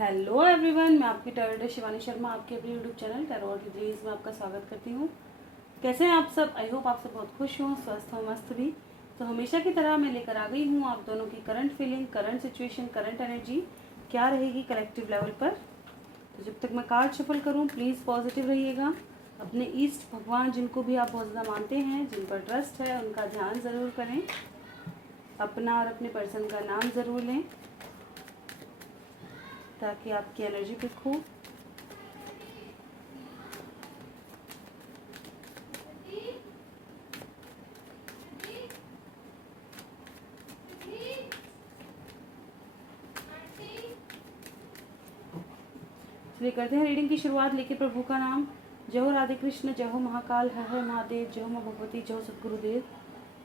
Hello everyone, मैं आपकी tarot Shivani Sharma आपके अपने यूट्यूब चैनल टैरो रीड्स में आपका स्वागत करती हूँ। कैसे हैं आप सब? आई होप आप सब बहुत खुश हों, स्वस्थ हों, मस्त भी। तो हमेशा की तरह मैं लेकर आ गई हूँ आप दोनों की current feeling, current situation, current energy क्या रहेगी कलेक्टिव लेवल पर। तो जब तक मैं कार्ड शफल करूँ प्लीज़ पॉजिटिव रहिएगा। अपने ईष्ट भगवान जिनको भी आप बहुत ज़्यादा मानते हैं, जिन पर ट्रस्ट है, उनका ध्यान ज़रूर करें। अपना और अपने पर्सन का नाम ज़रूर लें ताकि आपकी एनर्जी पिक हो। चलिए करते हैं रीडिंग की शुरुआत। लेके प्रभु का नाम। जय हो राधे कृष्ण, जय हो महाकाल, हर हर महादेव, जय हो माँ भगवती, जय हो सतगुरुदेव।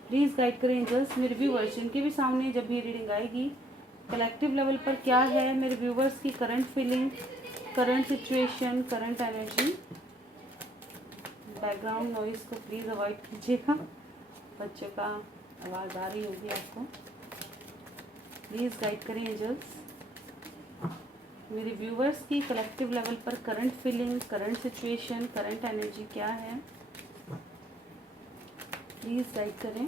प्लीज़ गाइड करें एंजल्स मेरे व्यूवर्स जिनके भी सामने जब ये रीडिंग आएगी कलेक्टिव लेवल पर क्या है मेरे व्यूवर्स की current feeling, current situation, current energy. Background noise को प्लीज़ अवॉइड कीजिएगा, बच्चों का आवाज़ आ रही होगी आपको। प्लीज़ गाइड करें एंजल्स मेरे व्यूवर्स की कलेक्टिव लेवल पर current feeling, current situation, current energy क्या है, प्लीज़ गाइड करें।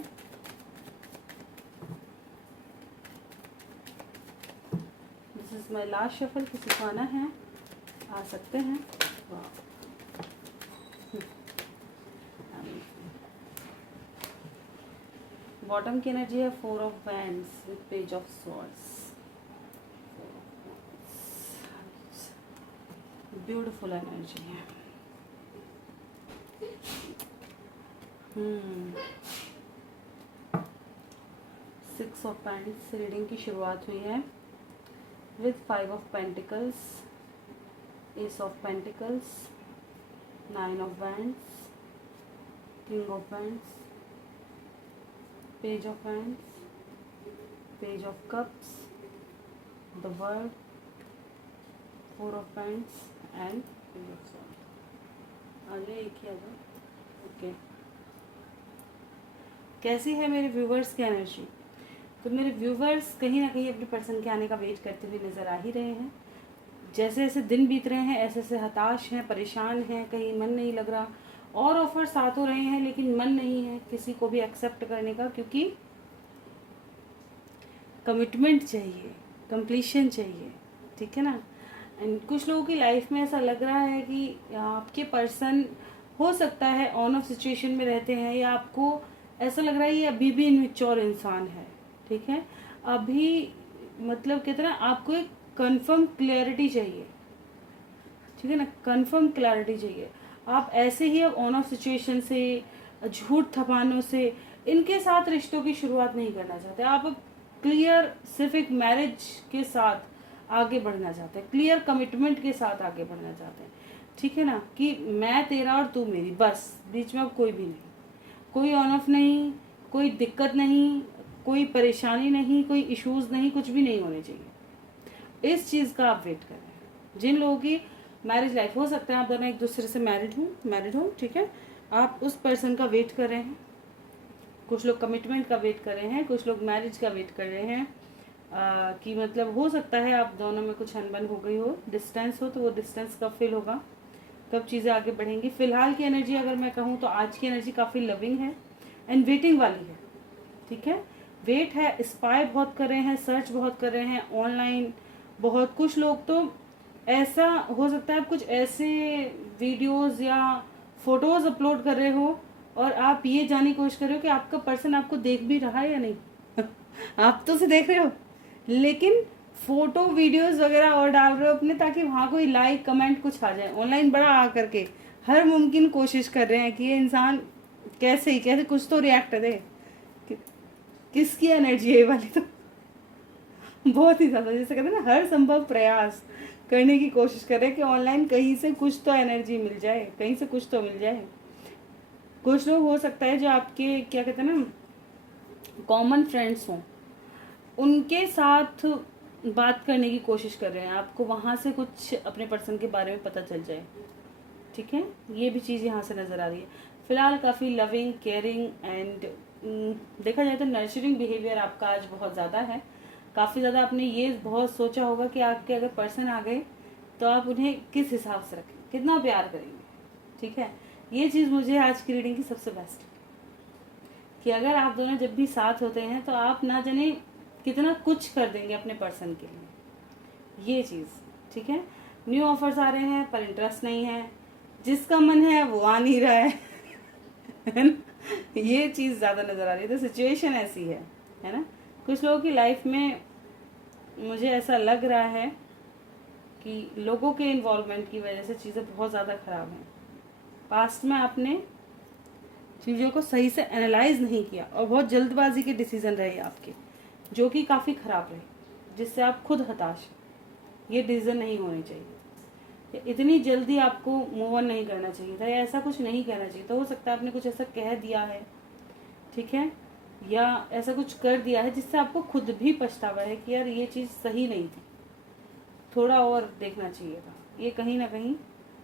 This is my last shuffle. किसी को आना है आ सकते हैं। बॉटम की एनर्जी है 4 of wands with page of swords. Beautiful energy है। 6 ऑफ पेंटिकल्स से रीडिंग की शुरुआत हुई है with 5 of pentacles, S of pentacles, 9 of wands, king of wands, page of wands, page of cups, the world, 4 of wands and page of sword. आगे एक ही आ जाओ। Okay, कैसी है मेरे व्यूवर्स की एनर्जी? तो मेरे व्यूवर्स कहीं ना कहीं अपने पर्सन के आने का वेट करते हुए नज़र आ ही रहे हैं। जैसे जैसे दिन बीत रहे हैं ऐसे ऐसे हताश हैं, परेशान हैं, कहीं मन नहीं लग रहा। और ऑफर्स आ तो रहे हैं लेकिन मन नहीं है किसी को भी एक्सेप्ट करने का, क्योंकि कमिटमेंट चाहिए, कंप्लीशन चाहिए, ठीक है ना। एंड कुछ लोगों की लाइफ में ऐसा लग रहा है कि आपके पर्सन हो सकता है ऑन ऑफ सिचुएशन में रहते हैं, या आपको ऐसा लग रहा है ये अभी भी इनमेच्योर इंसान है, ठीक है। अभी मतलब कहते हैं ना, आपको एक कंफर्म क्लैरिटी चाहिए, ठीक है ना, कंफर्म क्लैरिटी चाहिए। आप ऐसे ही अब ऑन ऑफ सिचुएशन से, झूठ थपानों से इनके साथ रिश्तों की शुरुआत नहीं करना चाहते। आप अब क्लियर सिर्फ एक मैरिज के साथ आगे बढ़ना चाहते हैं, क्लियर कमिटमेंट के साथ आगे बढ़ना चाहते हैं, ठीक है ना, कि मैं तेरा और तू मेरी, बस बीच में अब कोई भी नहीं, कोई ऑन ऑफ नहीं, कोई दिक्कत नहीं, कोई परेशानी नहीं, कोई इश्यूज नहीं, कुछ भी नहीं होने चाहिए। इस चीज़ का आप वेट कर रहे हैं। जिन लोगों की मैरिज लाइफ, हो सकता है आप दोनों एक दूसरे से मैरिड हो, ठीक है, आप उस पर्सन का वेट कर रहे हैं। कुछ लोग कमिटमेंट का वेट कर रहे हैं, कुछ लोग मैरिज का वेट कर रहे हैं। कि मतलब हो सकता है आप दोनों में कुछ अनबन हो गई हो, डिस्टेंस हो, तो वो डिस्टेंस कब फिल होगा, कब चीज़ें आगे बढ़ेंगी। फिलहाल की एनर्जी अगर मैं कहूँ तो आज की एनर्जी काफ़ी लविंग है एंड वेटिंग वाली है, ठीक है। वेट है, स्पाई बहुत कर रहे हैं, सर्च बहुत कर रहे हैं ऑनलाइन। बहुत कुछ लोग तो ऐसा हो सकता है आप कुछ ऐसे वीडियोस या फोटोज अपलोड कर रहे हो और आप ये जानने की कोशिश कर रहे हो कि आपका पर्सन आपको देख भी रहा है या नहीं आप तो उसे देख रहे हो लेकिन फोटो वीडियोस वगैरह और डाल रहे हो अपने, ताकि वहाँ कोई लाइक कमेंट कुछ आ जाए। ऑनलाइन बड़ा आ करके हर मुमकिन कोशिश कर रहे हैं कि ये इंसान कैसे कुछ तो रिएक्ट दे। किसकी एनर्जी है ये वाली? तो बहुत ही ज़्यादा, जैसे कहते हैं ना, हर संभव प्रयास करने की कोशिश कर रहे हैं कि ऑनलाइन कहीं से कुछ तो एनर्जी मिल जाए, कहीं से कुछ तो मिल जाए। कुछ लोग हो सकता है जो आपके क्या कहते हैं ना, कॉमन फ्रेंड्स हों, उनके साथ बात करने की कोशिश कर रहे हैं, आपको वहाँ से कुछ अपने पर्सन के बारे में पता चल जाए, ठीक है। ये भी चीज़ यहाँ से नज़र आ रही है। फिलहाल काफ़ी लविंग, केयरिंग एंड देखा जाए तो नर्चरिंग बिहेवियर आपका आज बहुत ज़्यादा है। काफ़ी ज़्यादा आपने ये बहुत सोचा होगा कि आपके अगर पर्सन आ गए तो आप उन्हें किस हिसाब से रखें, कितना प्यार करेंगे। ठीक है, ये चीज़ मुझे आज की रीडिंग की सबसे बेस्ट कि अगर आप दोनों जब भी साथ होते हैं तो आप ना जाने कितना कुछ कर देंगे अपने पर्सन के लिए, ये चीज़। ठीक है, न्यू ऑफर्स आ रहे हैं पर इंटरेस्ट नहीं है, जिसका मन है वो आ नहीं रहा है ना, ये चीज़ ज़्यादा नज़र आ रही है। तो सिचुएशन ऐसी है ना। कुछ लोगों की लाइफ में मुझे ऐसा लग रहा है कि लोगों के इन्वॉल्वमेंट की वजह से चीज़ें बहुत ज़्यादा ख़राब हैं। पास्ट में आपने चीज़ों को सही से एनालाइज नहीं किया और बहुत जल्दबाजी के डिसीजन रहे आपके, जो कि काफ़ी ख़राब रहे, जिससे आप खुद हताश। ये डिसीजन नहीं होने चाहिए, इतनी जल्दी आपको मूव ऑन नहीं करना चाहिए था, या ऐसा कुछ नहीं कहना चाहिए। तो हो सकता है आपने कुछ ऐसा कह दिया है, ठीक है, या ऐसा कुछ कर दिया है जिससे आपको खुद भी पछतावा है कि यार ये चीज़ सही नहीं थी, थोड़ा और देखना चाहिए था। ये कहीं ना कहीं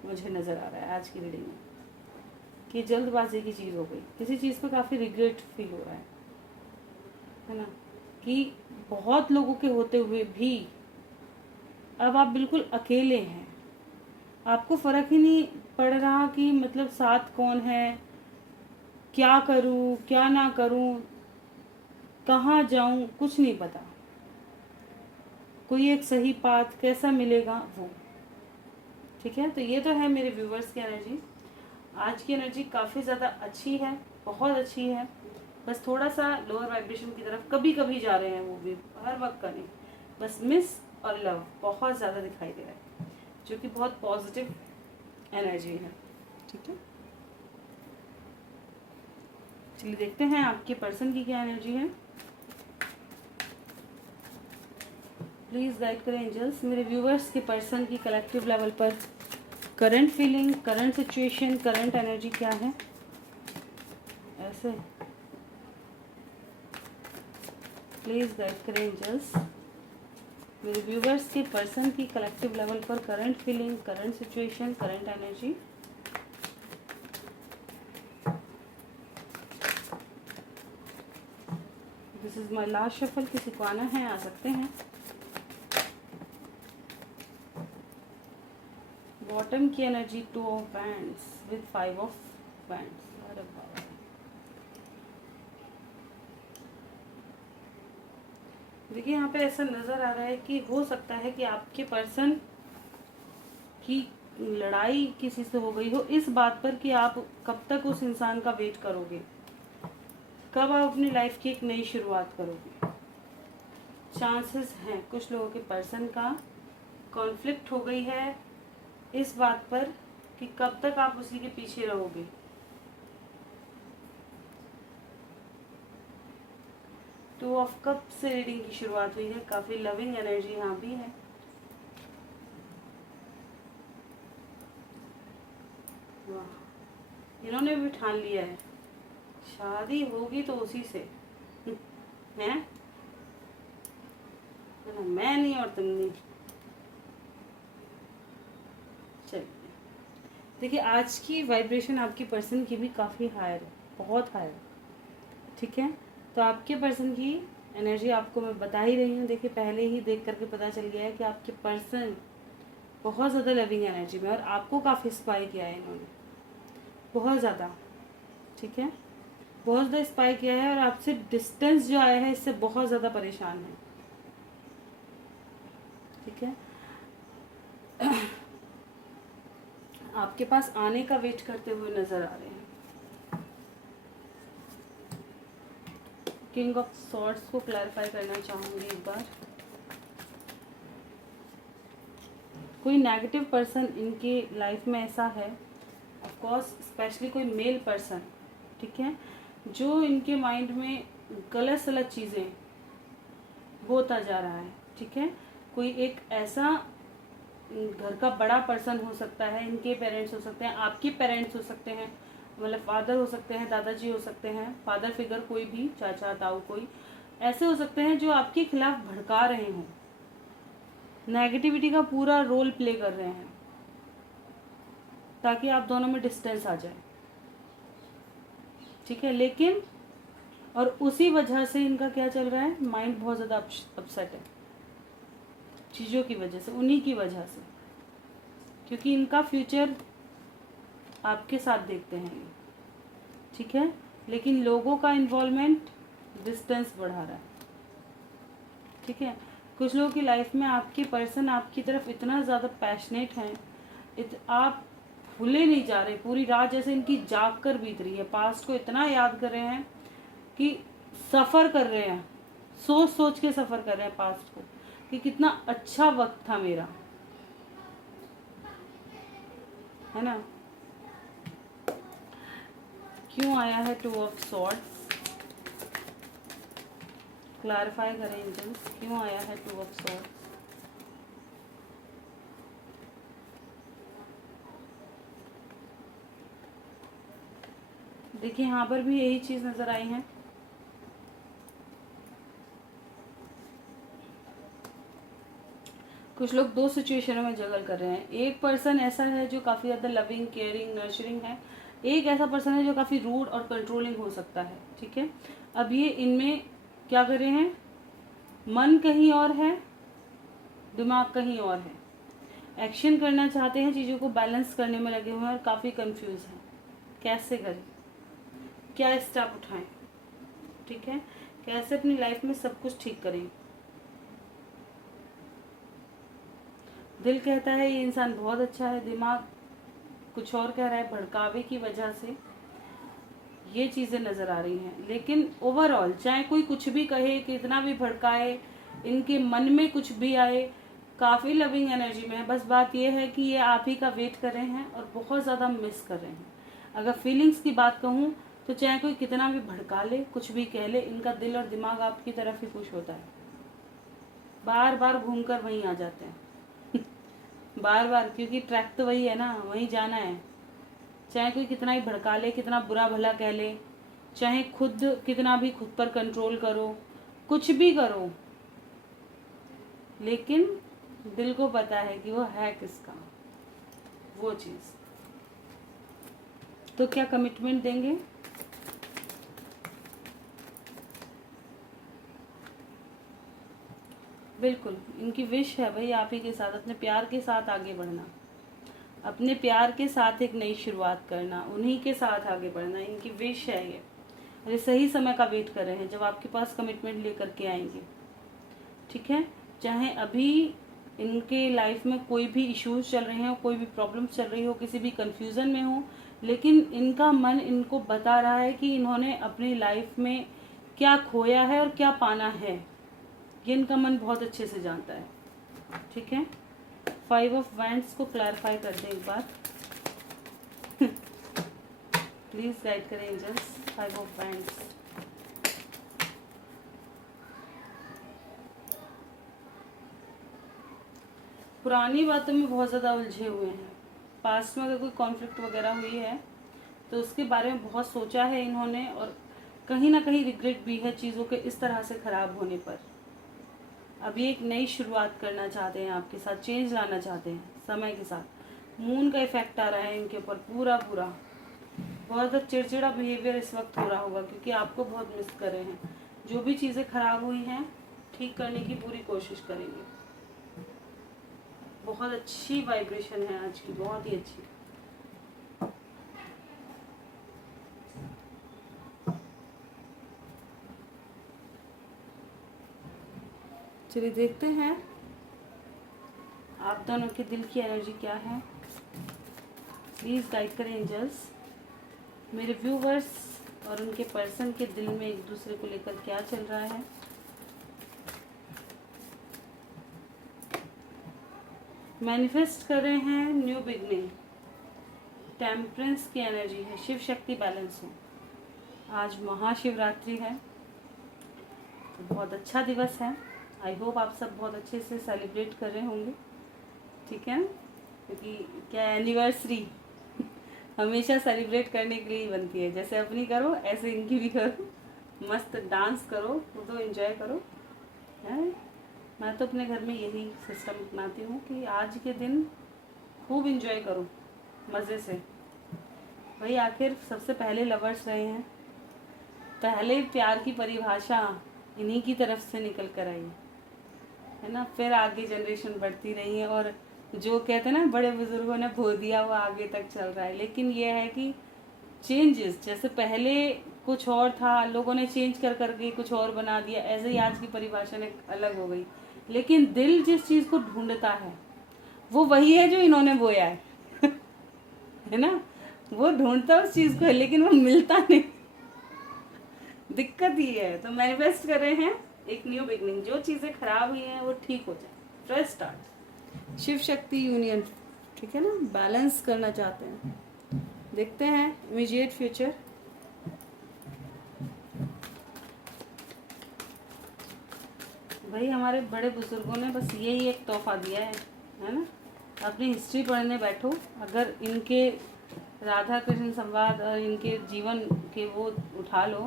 मुझे नज़र आ रहा है आज की रीडिंग में कि जल्दबाजी की चीज़ हो गई, किसी चीज़ पे काफ़ी रिग्रेट फील हो रहा है ना, कि बहुत लोगों के होते हुए भी अब आप बिल्कुल अकेले हैं। आपको फ़र्क ही नहीं पड़ रहा कि मतलब साथ कौन है, क्या करूं क्या ना करूं, कहाँ जाऊं, कुछ नहीं पता। कोई एक सही पाथ कैसा मिलेगा वो। ठीक है, तो ये तो है मेरे व्यूवर्स की एनर्जी। आज की एनर्जी काफ़ी ज़्यादा अच्छी है, बहुत अच्छी है। बस थोड़ा सा लोअर वाइब्रेशन की तरफ कभी कभी जा रहे हैं, वो भी हर वक्त का नहीं। बस मिस और लव बहुत ज़्यादा दिखाई दे रहा है, जो कि बहुत पॉजिटिव एनर्जी है। ठीक है, चलिए देखते हैं आपके पर्सन की क्या एनर्जी है। प्लीज़ गाइड करें एंजल्स मेरे व्यूवर्स के पर्सन की कलेक्टिव लेवल पर current feeling, current situation, current energy क्या है। ऐसे प्लीज़ गाइड करें एंजल्स मेरे व्यूवर्स के पर्सन की कलेक्टिव लेवल पर current feeling, current situation, current energy. This is my last shuffle. किसी को आना है आ सकते हैं। बॉटम की energy 2 of wands with 5 of wands. अरे बाबा, देखिए यहाँ पे ऐसा नज़र आ रहा है कि हो सकता है कि आपके पर्सन की लड़ाई किसी से हो गई हो इस बात पर कि आप कब तक उस इंसान का वेट करोगे, कब आप अपनी लाइफ की एक नई शुरुआत करोगे। चांसेस हैं कुछ लोगों के पर्सन का कॉन्फ्लिक्ट हो गई है इस बात पर कि कब तक आप उसी के पीछे रहोगे। टू ऑफ कप से रीडिंग की शुरुआत हुई है, काफी लविंग एनर्जी यहाँ भी है। वाह, इन्होंने भी ठान लिया है शादी होगी तो उसी से है ना, मैं नहीं और तुम नहीं। चलिए देखिए आज की वाइब्रेशन आपकी पर्सन की भी काफ़ी हायर है, बहुत हायर है। ठीक है, तो आपके पर्सन की एनर्जी आपको मैं बता ही रही हूँ। देखिए पहले ही देख करके पता चल गया है कि आपके पर्सन बहुत ज़्यादा लविंग एनर्जी में और आपको काफ़ी स्पाई किया है इन्होंने, बहुत ज़्यादा। ठीक है, बहुत ज़्यादा स्पाई किया है और आपसे डिस्टेंस जो आया है इससे बहुत ज़्यादा परेशान है। ठीक है, आपके पास आने का वेट करते हुए नजर आ रहे हैं। किंग ऑफ सॉर्ड्स को क्लैरिफाई करना चाहूंगी एक बार। कोई नेगेटिव पर्सन इनके लाइफ में ऐसा है, ऑफ कोर्स स्पेशली कोई मेल पर्सन, ठीक है, जो इनके माइंड में गलत सलत चीज़ें होता जा रहा है। ठीक है, कोई एक ऐसा घर का बड़ा पर्सन हो सकता है, इनके पेरेंट्स हो सकते हैं, आपके पेरेंट्स हो सकते हैं, मतलब फादर हो सकते हैं, दादाजी हो सकते हैं, फादर फिगर कोई भी, चाचा ताऊ कोई ऐसे हो सकते हैं जो आपके खिलाफ भड़का रहे हों, नेगेटिविटी का पूरा रोल प्ले कर रहे हैं ताकि आप दोनों में डिस्टेंस आ जाए। ठीक है, लेकिन और उसी वजह से इनका क्या चल रहा है, माइंड बहुत ज़्यादा अपसेट है, चीज़ों की वजह से, उन्हीं की वजह से, क्योंकि इनका फ्यूचर आपके साथ देखते हैं ये, ठीक है। लेकिन लोगों का इन्वॉल्वमेंट डिस्टेंस बढ़ा रहा है, ठीक है। कुछ लोगों की लाइफ में आपके पर्सन आपकी तरफ इतना ज़्यादा पैशनेट हैं, आप भूले नहीं जा रहे, पूरी रात जैसे इनकी जाग कर बीत रही है, पास्ट को इतना याद कर रहे हैं कि सफ़र कर रहे हैं, सोच सोच के सफ़र कर रहे हैं पास्ट को कि कितना अच्छा वक्त था मेरा, है ना। क्यों आया है 2 ऑफ सॉर्ड्स, क्लैरिफाई करें एंजल्स, क्यों आया है 2 ऑफ सॉर्ड्स। देखिए यहाँ पर भी यही चीज़ नज़र आई है, कुछ लोग दो सिचुएशनों में जगल कर रहे हैं। एक पर्सन ऐसा है जो काफ़ी ज़्यादा लविंग, केयरिंग, नर्चरिंग है, एक ऐसा पर्सन है जो काफ़ी रूड और कंट्रोलिंग हो सकता है, ठीक है। अब ये इनमें क्या कर रहे हैं, मन कहीं और है, दिमाग कहीं और है, एक्शन करना चाहते हैं, चीज़ों को बैलेंस करने में लगे हुए हैं और काफ़ी कंफ्यूज हैं, कैसे करें, क्या स्टेप उठाएं, ठीक है, कैसे अपनी लाइफ में सब कुछ ठीक करें। दिल कहता है ये इंसान बहुत अच्छा है, दिमाग कुछ और कह रहा है, भड़कावे की वजह से ये चीज़ें नज़र आ रही हैं। लेकिन ओवरऑल चाहे कोई कुछ भी कहे, कितना भी भड़काए, इनके मन में कुछ भी आए, काफ़ी लविंग एनर्जी में है। बस बात ये है कि ये आप ही का वेट कर रहे हैं और बहुत ज़्यादा मिस कर रहे हैं। अगर फीलिंग्स की बात कहूँ तो चाहे कोई कितना भी भड़का ले, कुछ भी कह ले, इनका दिल और दिमाग आपकी तरफ ही पुश होता है, बार बार घूमकर वहीं आ जाते हैं बार बार, क्योंकि ट्रैक तो वही है ना, वहीं जाना है। चाहे कोई कितना ही भड़का ले, कितना बुरा भला कह ले, चाहे खुद कितना भी खुद पर कंट्रोल करो, कुछ भी करो, लेकिन दिल को पता है कि वो है किसका वो चीज़। तो क्या कमिटमेंट देंगे, बिल्कुल इनकी विश है भाई आप ही के साथ, अपने प्यार के साथ आगे बढ़ना, अपने प्यार के साथ एक नई शुरुआत करना, उन्हीं के साथ आगे बढ़ना, इनकी विश है ये। और ये सही समय का वेट कर रहे हैं जब आपके पास कमिटमेंट लेकर के आएंगे, ठीक है। चाहे अभी इनके लाइफ में कोई भी इश्यूज चल रहे हो, कोई भी प्रॉब्लम्स चल रही हो, किसी भी कंफ्यूजन में हो, लेकिन इनका मन इनको बता रहा है कि इन्होंने अपनी लाइफ में क्या खोया है और क्या पाना है, ये इनका मन बहुत अच्छे से जानता है, ठीक है। 5 ऑफ वैंड्स को क्लैरिफाई कर दें एक बार प्लीज गाइड करें एंजल्स। 5 ऑफ वैंड्स, पुरानी बातों में बहुत ज़्यादा उलझे हुए हैं, पास्ट में अगर कोई कॉन्फ्लिक्ट वगैरह हुई है तो उसके बारे में बहुत सोचा है इन्होंने, और कहीं ना कहीं रिग्रेट भी है चीज़ों के इस तरह से ख़राब होने पर। अभी एक नई शुरुआत करना चाहते हैं आपके साथ, चेंज लाना चाहते हैं समय के साथ। मून का इफेक्ट आ रहा है इनके ऊपर पूरा पूरा, बहुत ज़्यादा चिड़चिड़ा बिहेवियर इस वक्त हो रहा होगा क्योंकि आपको बहुत मिस कर रहे हैं। जो भी चीज़ें खराब हुई हैं ठीक करने की पूरी कोशिश करेंगे। बहुत अच्छी वाइब्रेशन है आज की, बहुत ही अच्छी। चलिए देखते हैं आप दोनों के दिल की एनर्जी क्या है, प्लीज़ गाइड करें एंजल्स। मेरे व्यूवर्स और उनके पर्सन के दिल में एक दूसरे को लेकर क्या चल रहा है। मैनिफेस्ट कर रहे हैं न्यू बिगनिंग, टेम्परेंस की एनर्जी है, शिव शक्ति बैलेंस हो। आज महाशिवरात्रि है, तो बहुत अच्छा दिवस है। आई होप आप सब बहुत अच्छे से सेलिब्रेट कर रहे होंगे, ठीक है, क्योंकि क्या एनिवर्सरी हमेशा सेलिब्रेट करने के लिए ही बनती है। जैसे अपनी करो ऐसे इनकी भी करो, मस्त डांस करो, तो एंजॉय करो, है। मैं तो अपने घर में यही सिस्टम अपनाती हूँ कि आज के दिन खूब एंजॉय करो मज़े से। भाई आखिर सबसे पहले लवर्स रहे हैं पहले प्यार की परिभाषा इन्हीं की तरफ से निकल कर आई है ना। फिर आगे जनरेशन बढ़ती रही है और जो कहते हैं ना बड़े बुजुर्गों ने बो दिया वो आगे तक चल रहा है। लेकिन ये है कि चेंजेस, जैसे पहले कुछ और था, लोगों ने चेंज कर करके कुछ और बना दिया, ऐसे ही आज की परिभाषा ने अलग हो गई। लेकिन दिल जिस चीज़ को ढूंढता है वो वही है जो इन्होंने बोया है है ना। वो ढूंढता उस चीज़ को है लेकिन वो मिलता नहीं। दिक्कत ये है। तो मैनिफेस्ट कर रहे हैं एक न्यू बिगनिंग, जो चीज़ें खराब हुई हैं वो ठीक हो जाए, fresh start, Shiv Shakti union, ठीक है ना। बैलेंस करना चाहते हैं। देखते हैं इमीडिएट फ्यूचर। भाई हमारे बड़े बुजुर्गों ने बस यही एक तोहफा दिया है ना। अपनी हिस्ट्री पढ़ने बैठो, अगर इनके राधा कृष्ण संवाद और इनके जीवन के वो उठा लो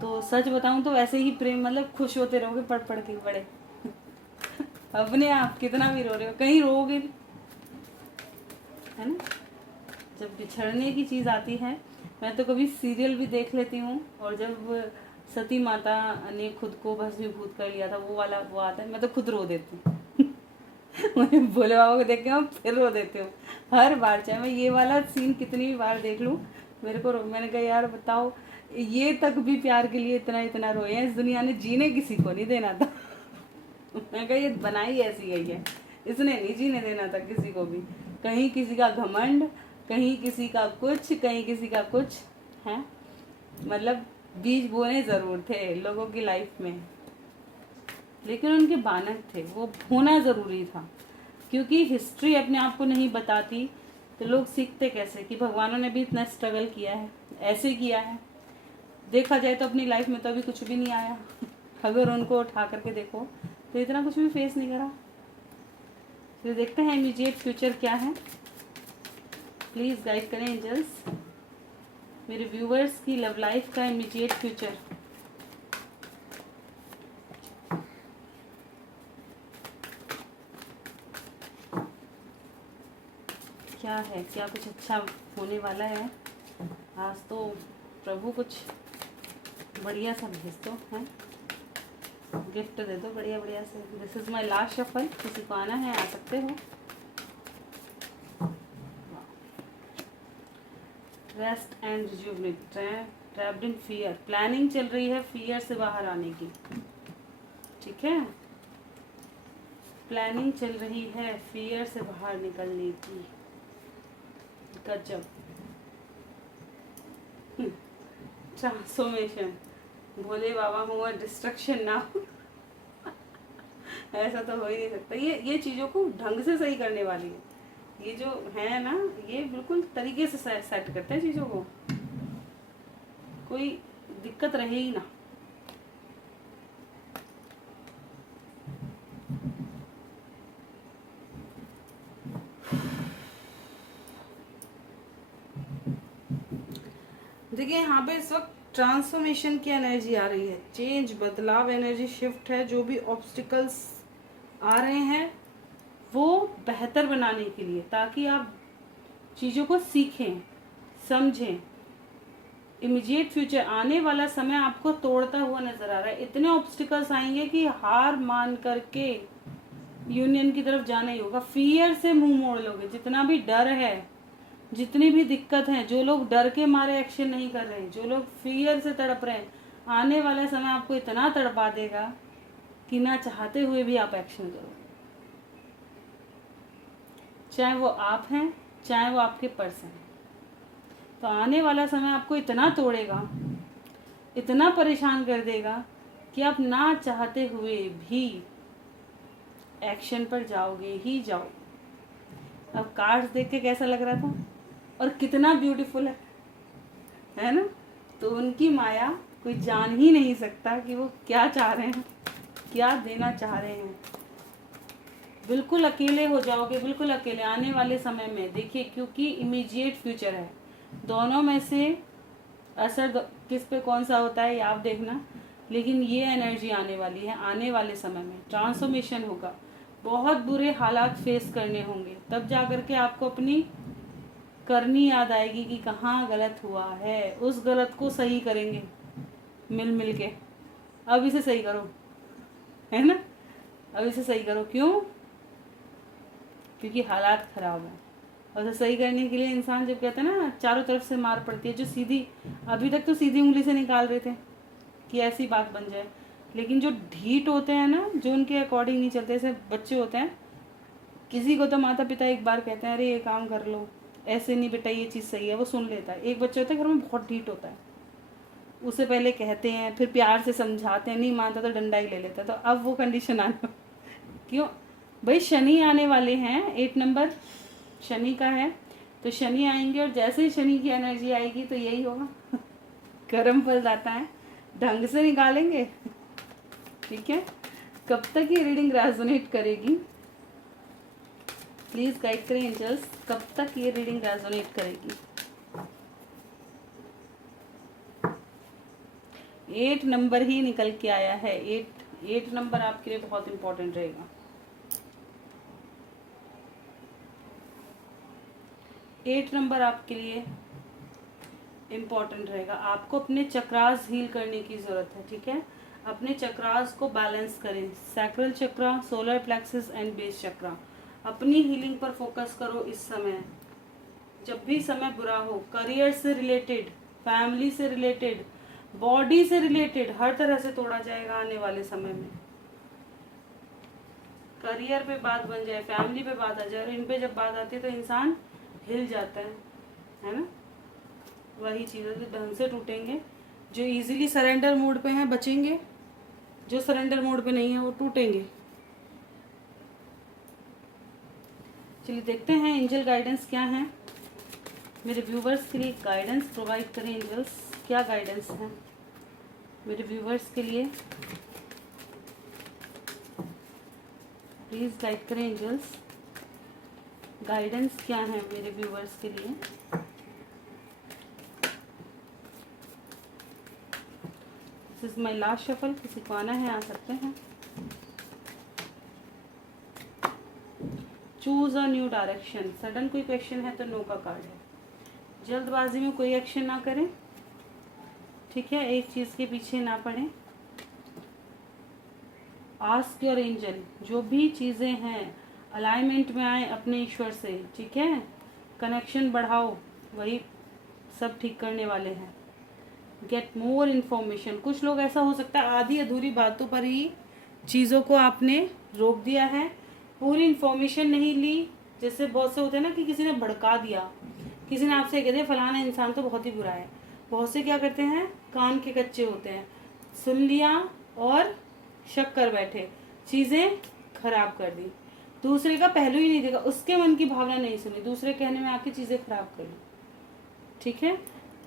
तो सच बताऊं तो वैसे ही प्रेम, मतलब खुश होते रहोगे पढ़ पढ़ के बड़े अपने आप कितना भी रो रहे हो, कहीं रोओगे भी, है ना। जब बिछड़ने की चीज़ आती है, मैं तो कभी सीरियल भी देख लेती हूँ, और जब सती माता ने खुद को भस्मीभूत कर लिया था वो वाला वो आता है, मैं तो खुद रो देती हूँ मैं भोले बाबा को देख के मैं फिर रो देती हूँ हर बार, चाहे मैं ये वाला सीन कितनी भी बार देख लूँ मेरे को मैंने कहा यार बताओ, ये तक भी प्यार के लिए इतना इतना रोए हैं, इस दुनिया ने जीने किसी को नहीं देना था मैं कहा ये बनाई ऐसी गई है, इसने नहीं जीने देना था किसी को भी, कहीं किसी का घमंड, कहीं किसी का कुछ, कहीं किसी का कुछ है। मतलब बीज बोने ज़रूर थे लोगों की लाइफ में, लेकिन उनके बानक थे, वो होना ज़रूरी था, क्योंकि हिस्ट्री अपने आप को नहीं बताती तो लोग सीखते कैसे कि भगवानों ने भी इतना स्ट्रगल किया है, ऐसे किया है। देखा जाए तो अपनी लाइफ में तो अभी कुछ भी नहीं आया अगर उनको उठा करके देखो तो इतना कुछ भी फेस नहीं करा। तो देखते हैं इमीडिएट फ्यूचर क्या है, प्लीज़ गाइड करें एंजल्स मेरे व्यूवर्स की लव लाइफ का इमीडिएट फ्यूचर। क्या है, क्या कुछ अच्छा होने वाला है आज तो प्रभु, कुछ बढ़िया सा भेज दो, है गिफ्ट दे दो बढ़िया बढ़िया से। This is my last shuffle, किसी को आना है आ सकते हो। Rest and rejuvenate, trapped in fear, planning चल रही है फियर से बाहर आने की, ठीक है। प्लानिंग चल रही है फियर से बाहर निकलने की, गजब। ट्रांसफॉर्मेशन, भोले बाबा हुआ डिस्ट्रक्शन ना ऐसा तो हो ही नहीं सकता। ये चीज़ों को ढंग से सही करने वाली है, ये जो है ना ये बिल्कुल तरीके से सेट करते हैं चीज़ों को, कोई दिक्कत रहे ही ना। देखिए यहाँ पे इस वक्त ट्रांसफॉर्मेशन की एनर्जी आ रही है, चेंज, बदलाव एनर्जी, शिफ्ट है। जो भी ऑब्स्टिकल्स आ रहे हैं वो बेहतर बनाने के लिए, ताकि आप चीज़ों को सीखें समझें। इमीडिएट फ्यूचर, आने वाला समय आपको तोड़ता हुआ नजर आ रहा है। इतने ऑब्स्टिकल्स आएंगे कि हार मान करके यूनियन की तरफ जाना ही होगा। फियर से मुंह मोड़ लोगे, जितना भी डर है, जितनी भी दिक्कत है, जो लोग डर के मारे एक्शन नहीं कर रहे हैं, जो लोग फियर से तड़प रहे हैं, आने वाला समय आपको इतना तड़पा देगा कि ना चाहते हुए भी आप एक्शन करोगे। चाहे वो आप हैं, चाहे वो आपके पर्सन हैं। तो आने वाला समय आपको इतना तोड़ेगा, इतना परेशान कर देगा कि आप ना चाहते हुए भी एक्शन पर जाओगे ही जाओगे। अब कार्ड्स देख के कैसा लग रहा था और कितना ब्यूटीफुल है ना। तो उनकी माया कोई जान ही नहीं सकता कि वो क्या चाह रहे हैं, क्या देना चाह रहे हैं। बिल्कुल अकेले हो जाओगे, बिल्कुल अकेले आने वाले समय में। देखिए क्योंकि इमीडिएट फ्यूचर है, दोनों में से असर किस पे कौन सा होता है ये आप देखना, लेकिन ये एनर्जी आने वाली है। आने वाले समय में ट्रांसफॉर्मेशन होगा, बहुत बुरे हालात फेस करने होंगे, तब जा कर के आपको अपनी करनी याद आएगी कि कहाँ गलत हुआ है, उस गलत को सही करेंगे। मिल मिल के। अब इसे सही करो, है ना, अब इसे सही करो। क्यों? क्योंकि हालात ख़राब हैं। और उसे सही करने के लिए इंसान जब कहते हैं ना चारों तरफ से मार पड़ती है, जो सीधी, अभी तक तो सीधी उंगली से निकाल रहे थे कि ऐसी बात बन जाए, लेकिन जो ढीठ होते हैं ना, जो उनके अकॉर्डिंग नहीं चलते, जैसे बच्चे होते हैं, किसी को तो माता पिता एक बार कहते हैं अरे ये काम कर लो, ऐसे नहीं बेटा ये चीज़ सही है, वो सुन लेता है। एक बच्चा होता है घर में बहुत ढीठ होता है, उसे पहले कहते हैं, फिर प्यार से समझाते हैं, नहीं मानता तो डंडा ही ले लेता है। तो अब वो कंडीशन आने क्यों भाई? शनि आने वाले हैं, 8 नंबर शनि का है, तो शनि आएंगे और जैसे ही शनि की एनर्जी आएगी तो यही होगा। कर्म फल जाता है, ढंग से निकालेंगे। ठीक है, कब तक ये रीडिंग रेजोनेट करेगी? प्लीज गाइड करें एंजल्स, कब तक ये रीडिंग रेजोनेट करेगी? 8 नंबर ही निकल के आया है। 8 नंबर आपके लिए बहुत इंपॉर्टेंट रहेगा। 8 नंबर आपके लिए इम्पॉर्टेंट रहेगा। आपको अपने चक्रास हील करने की ज़रूरत है। ठीक है, अपने चक्रास को बैलेंस करें। Sacral chakra, solar plexus and base chakra, अपनी हीलिंग पर फोकस करो इस समय। जब भी समय बुरा हो, करियर से रिलेटेड, फैमिली से रिलेटेड, बॉडी से रिलेटेड, हर तरह से तोड़ा जाएगा आने वाले समय में। करियर पे बात बन जाए, फैमिली पे बात आ जाए, और इन पे जब बात आती है तो इंसान हिल जाता है ना। वही चीज़ें जो ढंग से टूटेंगे, जो इजीली सरेंडर मोड पे हैं बचेंगे, जो सरेंडर मोड पे नहीं है वो टूटेंगे। चलिए देखते हैं एंजल गाइडेंस क्या है मेरे व्यूवर्स के लिए। गाइडेंस प्रोवाइड करें एंजल्स, क्या गाइडेंस है मेरे व्यूवर्स के लिए? प्लीज गाइड करें एंजल्स, गाइडेंस क्या है मेरे व्यूवर्स के लिए? This is my last shuffle, किसी को आना है आ सकते हैं। Choose a new direction, sudden कोई क्वेश्चन है तो नो का कार्ड है। जल्दबाजी में कोई एक्शन ना करें, ठीक है, एक चीज के पीछे ना पड़े। आस्क योर एंजल, जो भी चीजें हैं अलाइनमेंट में आए अपने ईश्वर से, ठीक है, कनेक्शन बढ़ाओ, वही सब ठीक करने वाले हैं। गेट मोर इन्फॉर्मेशन, कुछ लोग ऐसा हो सकता है आधी अधूरी बातों पर ही चीज़ों को आपने रोक दिया है, पूरी इन्फॉर्मेशन नहीं ली। जैसे बहुत से होते हैं ना कि किसी ने भड़का दिया, किसी ने आपसे कह दिया फलाना इंसान तो बहुत ही बुरा है। बहुत से क्या करते हैं, कान के कच्चे होते हैं, सुन लिया और शक कर बैठे, चीज़ें खराब कर दी, दूसरे का पहलू ही नहीं देखा, उसके मन की भावना नहीं सुनी, दूसरे कहने में आके चीज़ें खराब कर ली। ठीक है,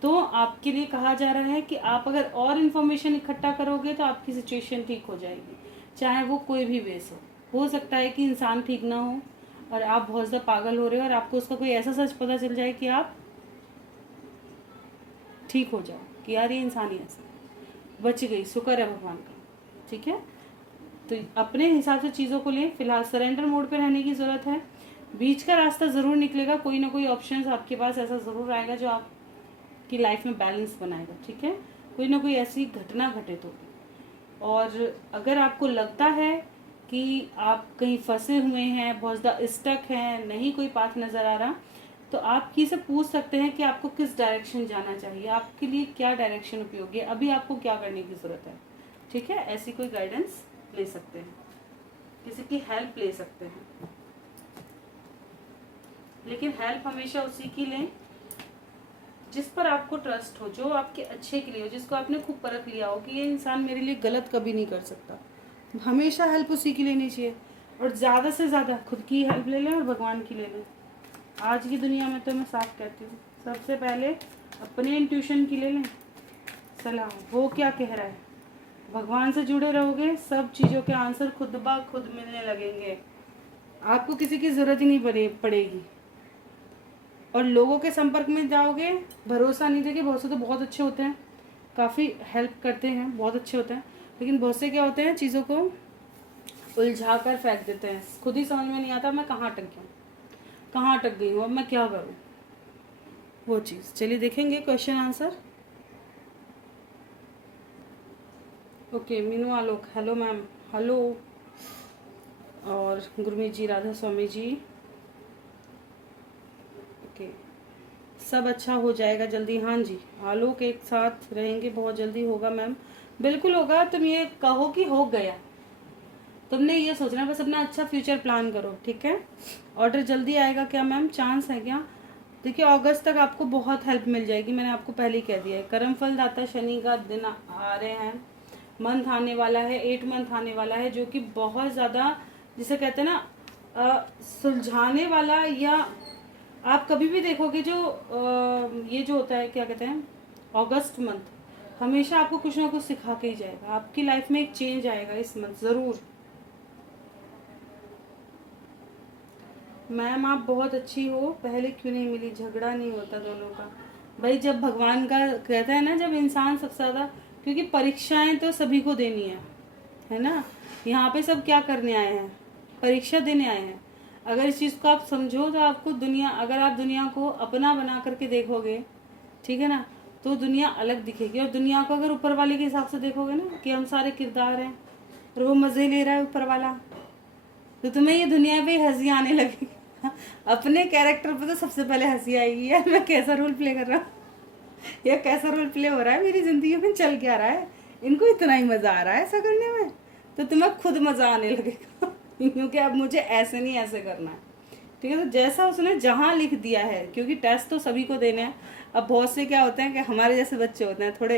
तो आपके लिए कहा जा रहा है कि आप अगर और इन्फॉर्मेशन इकट्ठा करोगे तो आपकी सिचुएशन ठीक हो जाएगी, चाहे वो कोई भी बेस हो सकता है कि इंसान ठीक ना हो और आप बहुत ज़्यादा पागल हो रहे हो और आपको उसका कोई ऐसा सच पता चल जाए कि आप ठीक हो जाओ कि यार ये इंसान ही ऐसा, बच गई, शुक्र है भगवान का। ठीक है, तो अपने हिसाब से चीज़ों को लें। फिलहाल सरेंडर मोड पे रहने की ज़रूरत है। बीच का रास्ता ज़रूर निकलेगा, कोई ना कोई ऑप्शन आपके पास ऐसा ज़रूर आएगा जो आपकी लाइफ में बैलेंस बनाएगा। ठीक है, कोई ना कोई ऐसी घटना घटित होगी। और अगर आपको लगता है कि आप कहीं फंसे हुए हैं, बहुत ज़्यादा स्टक हैं, नहीं कोई पाथ नज़र आ रहा, तो आप किसी से पूछ सकते हैं कि आपको किस डायरेक्शन जाना चाहिए, आपके लिए क्या डायरेक्शन उपयोगी है, अभी आपको क्या करने की ज़रूरत है। ठीक है, ऐसी कोई गाइडेंस ले सकते हैं, किसी की हेल्प ले सकते हैं, लेकिन हेल्प हमेशा उसी की लें जिस पर आपको ट्रस्ट हो, जो आपके अच्छे के लिए हो, जिसको आपने खूब परख लिया हो कि ये इंसान मेरे लिए गलत कभी नहीं कर सकता। हमेशा हेल्प उसी की लेनी चाहिए, और ज़्यादा से ज़्यादा खुद की हेल्प ले लें और भगवान की ले लें। आज की दुनिया में तो मैं साफ कहती हूँ, सबसे पहले अपने इंट्यूशन की ले लें सलाह, वो क्या कह रहा है। भगवान से जुड़े रहोगे, सब चीज़ों के आंसर खुद ब खुद मिलने लगेंगे, आपको किसी की ज़रूरत ही नहीं पड़ेगी। और लोगों के संपर्क में जाओगे, भरोसा नहीं देंगे। बहुत से तो बहुत अच्छे होते हैं, काफ़ी हेल्प करते हैं, बहुत अच्छे होते हैं, लेकिन बहुत से क्या होते हैं, चीज़ों को उलझा कर फेंक देते हैं, खुद ही समझ में नहीं आता मैं कहाँ अटक गया, कहाँ अटक गई हूँ, अब मैं क्या करूँ, वो चीज़। चलिए देखेंगे क्वेश्चन आंसर। ओके, मीनू आलोक, हेलो मैम, हेलो। और गुरमीत जी, राधा स्वामी जी, ओके। सब अच्छा हो जाएगा जल्दी, हाँ जी। आलोक एक साथ रहेंगे, बहुत जल्दी होगा मैम, बिल्कुल होगा। तुम ये कहो कि हो गया, तुमने ये सोचना, बस अपना अच्छा फ्यूचर प्लान करो, ठीक है। ऑर्डर जल्दी आएगा क्या मैम, चांस है क्या? देखिए अगस्त तक आपको बहुत हेल्प मिल जाएगी, मैंने आपको पहले ही कह दिया है। कर्म फल दाता शनि का दिन आ रहे हैं, मंथ आने वाला है, 8 मंथ आने वाला है, जो कि बहुत ज़्यादा जिसे कहते हैं ना सुलझाने वाला, या आप कभी भी देखोगे जो ये जो होता है क्या कहते हैं, अगस्त मंथ हमेशा आपको कुछ ना कुछ सिखा के ही जाएगा। आपकी लाइफ में एक चेंज आएगा इस मंथ ज़रूर। मैम आप बहुत अच्छी हो, पहले क्यों नहीं मिली, झगड़ा नहीं होता दोनों का। भाई जब भगवान का कहता है ना, जब इंसान सबसे ज़्यादा, क्योंकि परीक्षाएं तो सभी को देनी है ना। यहाँ पे सब क्या करने आए हैं, परीक्षा देने आए हैं। अगर इस चीज़ को आप समझो तो आपको दुनिया, अगर आप दुनिया को अपना बना करके देखोगे, ठीक है ना, तो दुनिया अलग दिखेगी। और दुनिया को अगर ऊपर वाले के हिसाब से देखोगे ना, कि हम सारे किरदार हैं और वो मज़े ले रहा है ऊपर वाला, तो तुम्हें ये दुनिया पे हंसी आने लगेगी। अपने कैरेक्टर पे तो सबसे पहले हंसी आएगी, यार मैं कैसा रोल प्ले कर रहा हूँ, या कैसा रोल प्ले हो रहा है, मेरी जिंदगी में चल क्या रहा है, इनको इतना ही मजा आ रहा है ऐसा करने में, तो तुम्हें खुद मजा आने लगेगा। क्योंकि अब मुझे ऐसे नहीं ऐसे करना है, ठीक है। तो जैसा उसने जहाँ लिख दिया है, क्योंकि टेस्ट तो सभी को देने हैं। अब बहुत से क्या होते हैं कि हमारे जैसे बच्चे होते हैं, थोड़े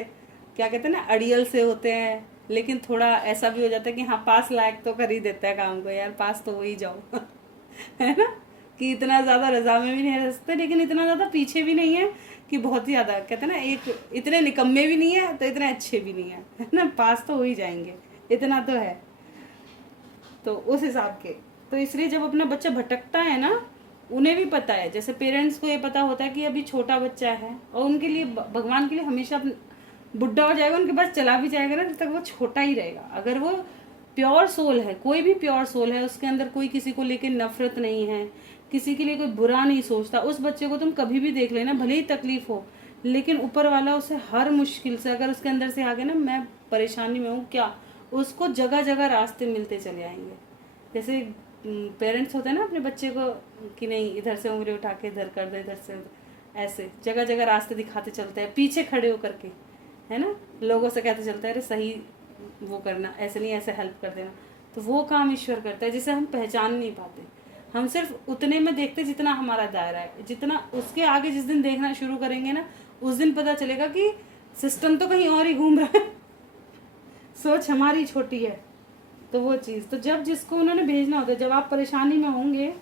क्या कहते हैं ना, अड़ियल से होते हैं, लेकिन थोड़ा ऐसा भी हो जाता है कि हाँ पास लायक तो कर ही देता है काम को, यार पास तो हो ही जाओ। है ना, कि इतना ज़्यादा रजा में भी नहीं रह सकते, लेकिन इतना ज़्यादा पीछे भी नहीं है कि बहुत ही ज़्यादा, कहते हैं ना, एक इतने निकम्मे भी नहीं है तो इतने अच्छे भी नहीं है ना, पास तो हो ही जाएंगे, इतना तो है। तो उस हिसाब के, तो इसलिए जब अपना बच्चा भटकता है ना, उन्हें भी पता है, जैसे पेरेंट्स को ये पता होता है कि अभी छोटा बच्चा है, और उनके लिए भगवान के लिए हमेशा बुढ़ा हो जाएगा, उनके पास चला भी जाएगा ना, तब तक वो छोटा ही रहेगा। अगर वो प्योर सोल है, कोई भी प्योर सोल है, उसके अंदर कोई किसी को लेकर नफरत नहीं है, किसी के लिए कोई बुरा नहीं सोचता, उस बच्चे को तुम कभी भी देख लेना, भले ही तकलीफ हो, लेकिन ऊपर वाला उसे हर मुश्किल से, अगर उसके अंदर से आ गया ना मैं परेशानी में हूँ क्या, उसको जगह जगह रास्ते मिलते चले आएंगे। जैसे पेरेंट्स होते हैं ना अपने बच्चे को, कि नहीं इधर से उंगली उठा के इधर कर दे, इधर से ऐसे जगह जगह रास्ते दिखाते चलते हैं, पीछे खड़े होकर के, है ना, लोगों से कहते चलता है अरे सही वो करना, ऐसे नहीं ऐसे हेल्प कर देना। तो वो काम ईश्वर करता है जिसे हम पहचान नहीं पाते, हम सिर्फ उतने में देखते जितना हमारा दायरा है, जितना उसके आगे जिस दिन देखना शुरू करेंगे ना, उस दिन पता चलेगा कि सिस्टम तो कहीं और ही घूम रहा है, सोच हमारी छोटी है। तो वो चीज़, तो जब जिसको उन्होंने भेजना होता है, जब आप परेशानी में होंगे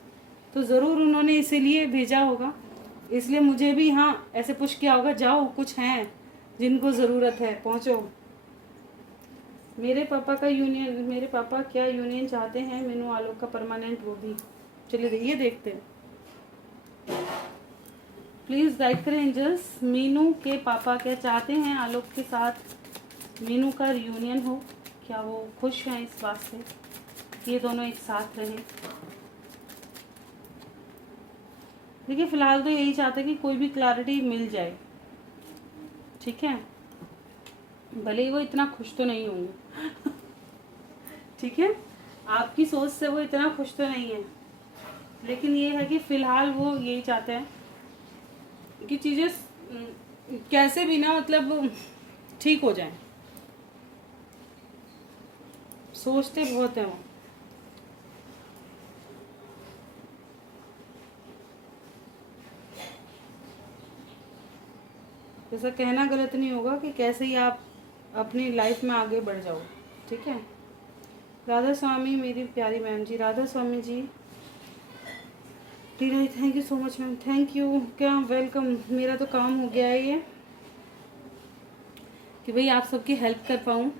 तो ज़रूर उन्होंने इसीलिए भेजा होगा, इसलिए मुझे भी हाँ ऐसे पुश किया होगा, जाओ कुछ हैं जिनको ज़रूरत है पहुँचो। मेरे पापा का यूनियन, मेरे पापा क्या यूनियन चाहते हैं, मीनू आलोक का परमानेंट, वो भी चलिए ये देखते हैं। प्लीज़ गाइड करें एंजल्स, मीनू के पापा क्या चाहते हैं आलोक के साथ मीनू का यूनियन हो, क्या वो खुश हैं इस बात से कि ये दोनों एक साथ रहें। देखिए फ़िलहाल तो यही चाहते हैं कि कोई भी क्लैरिटी मिल जाए, ठीक है, भले ही वो इतना खुश तो नहीं होंगे। ठीक है, आपकी सोच से वो इतना खुश तो नहीं है, लेकिन ये है कि फ़िलहाल वो यही चाहते हैं कि चीज़ें कैसे भी ना मतलब ठीक हो जाएं, सोचते बहुत हैं वो। ऐसा कहना गलत नहीं होगा कि कैसे ही आप अपनी लाइफ में आगे बढ़ जाओ, ठीक है। राधा स्वामी मेरी प्यारी मैम जी, Radha Swami ji, Tina, thank you so much ma'am, thank you, क्या वेलकम। मेरा तो काम हो गया है ये कि भाई आप सबकी हेल्प कर पाऊँ,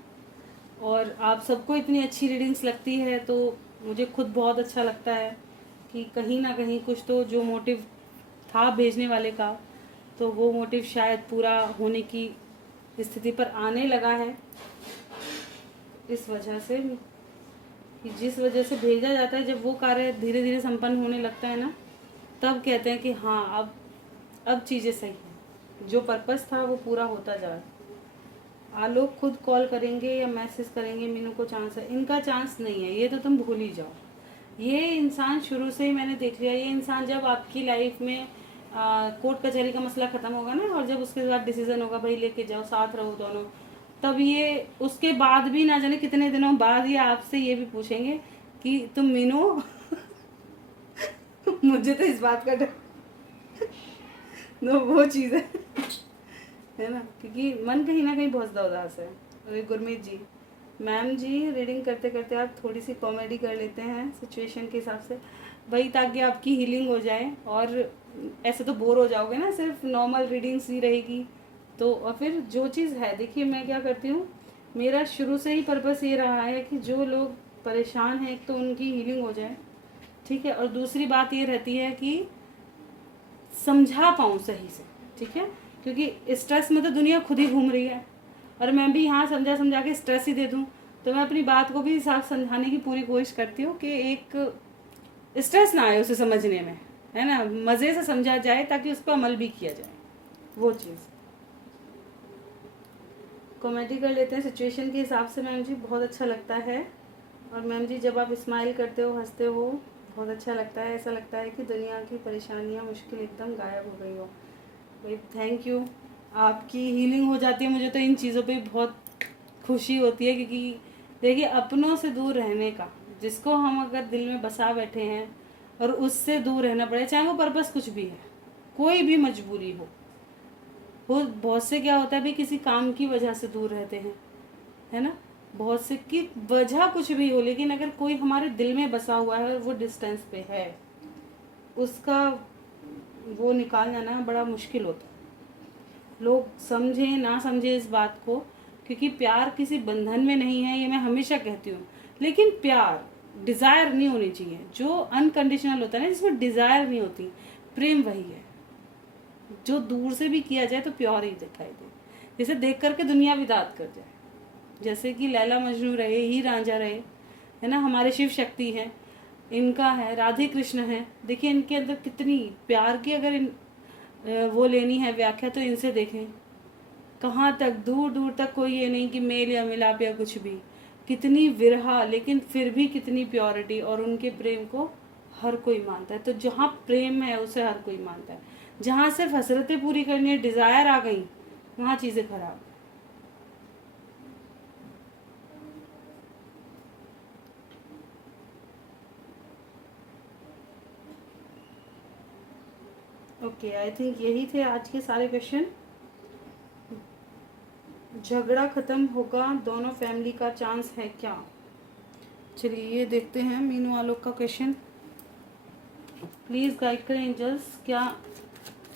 और आप सबको इतनी अच्छी रीडिंग्स लगती है तो मुझे खुद बहुत अच्छा लगता है कि कहीं ना कहीं कुछ तो जो मोटिव था भेजने वाले का, तो वो मोटिव शायद पूरा होने की स्थिति पर आने लगा है। इस वजह से कि जिस वजह से भेजा जाता है, जब वो कार्य धीरे धीरे संपन्न होने लगता है ना, तब कहते हैं कि हाँ अब चीज़ें सही हैं, जो पर्पस था वो पूरा होता जा रहा है। आलोक खुद कॉल करेंगे या मैसेज करेंगे, मीनू को चांस है, इनका चांस नहीं है, ये तो तुम भूल ही जाओ। ये इंसान शुरू से ही मैंने देख लिया, ये इंसान जब आपकी लाइफ में कोर्ट कचहरी का मसला ख़त्म होगा ना, और जब उसके बाद डिसीजन होगा भाई लेके जाओ साथ रहो दोनों, तब ये उसके बाद भी ना जाने कितने दिनों बाद ये आपसे ये भी पूछेंगे कि तुम मीनू मुझे तो इस बात का डर no, वो चीज़ है ना, क्योंकि मन कहीं ना कहीं बहुत ज़्यादा उदास है। और गुरमीत जी, मैम जी रीडिंग करते करते आप थोड़ी सी कॉमेडी कर लेते हैं सिचुएशन के हिसाब से भाई, ताकि आपकी हीलिंग हो जाए, और ऐसे तो बोर हो जाओगे ना, सिर्फ नॉर्मल रीडिंग्स ही रहेगी तो। और फिर जो चीज़ है, देखिए मैं क्या करती हूँ, मेरा शुरू से ही पर्पस ये रहा है कि जो लोग परेशान हैं एक तो उनकी हीलिंग हो जाए, ठीक है, और दूसरी बात ये रहती है कि समझा पाऊँ सही से, ठीक है, क्योंकि स्ट्रेस में तो दुनिया खुद ही घूम रही है, और मैं भी यहाँ समझा समझा के स्ट्रेस ही दे दूँ, तो मैं अपनी बात को भी साफ समझाने की पूरी कोशिश करती हूँ कि एक स्ट्रेस ना आए उसे समझने में, है ना, मज़े से समझा जाए ताकि उस पर अमल भी किया जाए, वो चीज़। कॉमेडी कर लेते हैं सिचुएशन के हिसाब से मैम जी, बहुत अच्छा लगता है। और मैम जी जब आप स्माइल करते हो, हंसते हो, बहुत अच्छा लगता है, ऐसा लगता है कि दुनिया की परेशानियाँ मुश्किल एकदम गायब हो गई हो। भाई थैंक यू, आपकी हीलिंग हो जाती है, मुझे तो इन चीज़ों पे बहुत खुशी होती है, क्योंकि देखिए अपनों से दूर रहने का, जिसको हम अगर दिल में बसा बैठे हैं और उससे दूर रहना पड़े, चाहे वो पर्पस कुछ भी है, कोई भी मजबूरी हो, वो बहुत से क्या होता है भी किसी काम की वजह से दूर रहते हैं, है ना, बहुत से की वजह कुछ भी हो, लेकिन अगर कोई हमारे दिल में बसा हुआ है और वो डिस्टेंस पे है, उसका वो निकालना ना बड़ा मुश्किल होता है। लोग समझें ना समझें इस बात को, क्योंकि प्यार किसी बंधन में नहीं है, ये मैं हमेशा कहती हूँ, लेकिन प्यार डिज़ायर नहीं होनी चाहिए, जो अनकंडीशनल होता है ना, जिसमें डिज़ायर नहीं होती, प्रेम वही है जो दूर से भी किया जाए तो प्योर ही दिखाई दे, जैसे देख करके दुनिया विदात कर जाए, जैसे कि लैला मजनू रहे, ही रांझा रहे, है ना, हमारे शिव शक्ति हैं, इनका है, राधे कृष्ण है, देखिए इनके अंदर कितनी प्यार की अगर वो लेनी है व्याख्या तो इनसे देखें, कहाँ तक दूर दूर तक कोई ये नहीं कि मेल या मिलाप या कुछ भी, कितनी विरहा, लेकिन फिर भी कितनी प्योरिटी, और उनके प्रेम को हर कोई मानता है। तो जहाँ प्रेम है उसे हर कोई मानता है, जहाँ सिर्फ हसरतें पूरी करनी है, डिज़ायर आ गई, वहाँ चीज़ें खराब। ओके, आई थिंक यही थे आज के सारे क्वेश्चन। झगड़ा खत्म होगा, दोनों फैमिली का चांस है क्या? चलिए ये देखते हैं मीनू आलोक का क्वेश्चन। प्लीज़ गाइड करें एंजल्स, क्या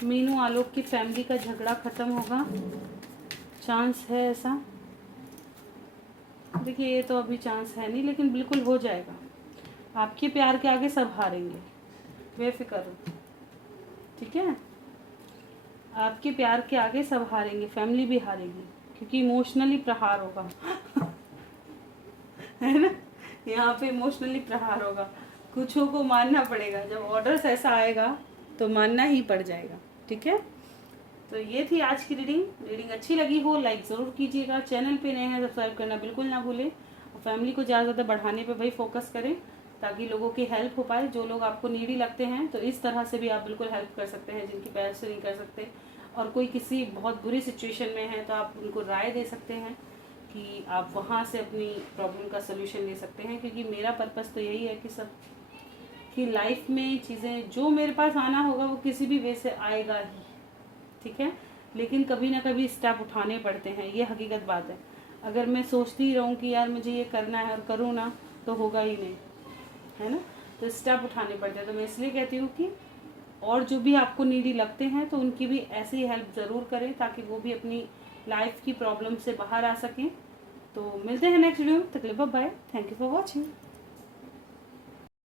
मीनू आलोक की फैमिली का झगड़ा खत्म होगा? चांस है ऐसा? देखिए ये तो अभी चांस है नहीं, लेकिन बिल्कुल हो जाएगा। आपके प्यार के आगे सब हारेंगे, बेफिक्र हो, ठीक है, आपके प्यार के आगे सब हारेंगे, फैमिली भी हारेगी, क्योंकि इमोशनली प्रहार होगा है ना, यहाँ पे इमोशनली प्रहार होगा, कुछों को मानना पड़ेगा, जब ऑर्डर्स ऐसा आएगा तो मानना ही पड़ जाएगा, ठीक है। तो ये थी आज की रीडिंग अच्छी लगी हो लाइक ज़रूर कीजिएगा, चैनल पे नए हैं सब्सक्राइब करना बिल्कुल ना भूलें, और फैमिली को ज़्यादा ज़्यादा बढ़ाने पे भाई फोकस करें, ताकि लोगों की हेल्प हो पाए, जो लोग आपको नीडी लगते हैं, तो इस तरह से भी आप बिल्कुल हेल्प कर सकते हैं, जिनकी पैर से नहीं कर सकते, और कोई किसी बहुत बुरी सिचुएशन में है तो आप उनको राय दे सकते हैं कि आप वहाँ से अपनी प्रॉब्लम का सोल्यूशन ले सकते हैं, क्योंकि मेरा पर्पस तो यही है कि सब की लाइफ में चीज़ें जो मेरे पास आना होगा वो किसी भी वे से आएगा ही, ठीक है, लेकिन कभी ना कभी स्टेप उठाने पड़ते हैं, ये हकीकत बात है। अगर मैं सोचती ही रहूँ कि यार मुझे ये करना है और करूँ ना, तो होगा ही नहीं, है ना, तो स्टेप उठाने पड़ते हैं। तो मैं इसलिए कहती हूँ कि और जो भी आपको नीडी लगते हैं तो उनकी भी ऐसे ही हेल्प ज़रूर करें, ताकि वो भी अपनी लाइफ की प्रॉब्लम से बाहर आ सकें। तो मिलते हैं नेक्स्ट वीडियो में, तक के लिए bye, thank you for watching.